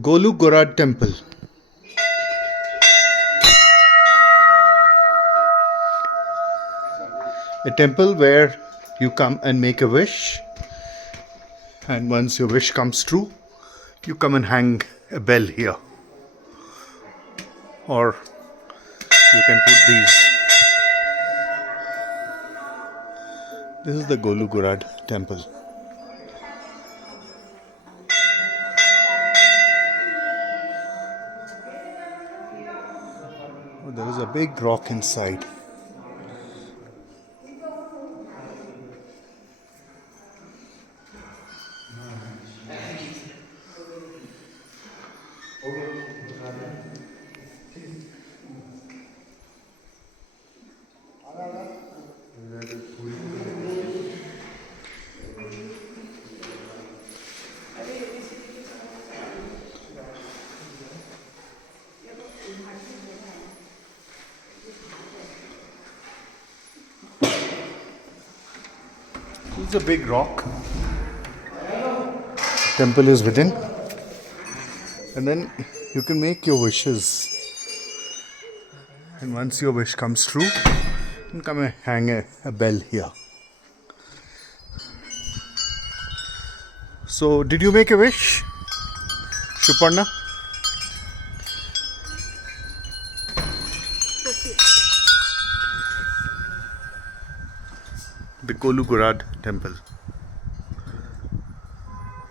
Golu Devata temple. A temple where you come and make a wish, and once your wish comes true, you come and hang a bell here. Or you can put these. This is the Golu Devata temple. Oh, there is a big rock inside. This is a big rock. The temple is within, and then you can make your wishes. And once your wish comes true, you can come and hang a bell here. So, did you make a wish, Shuparna? The Golu Devata temple.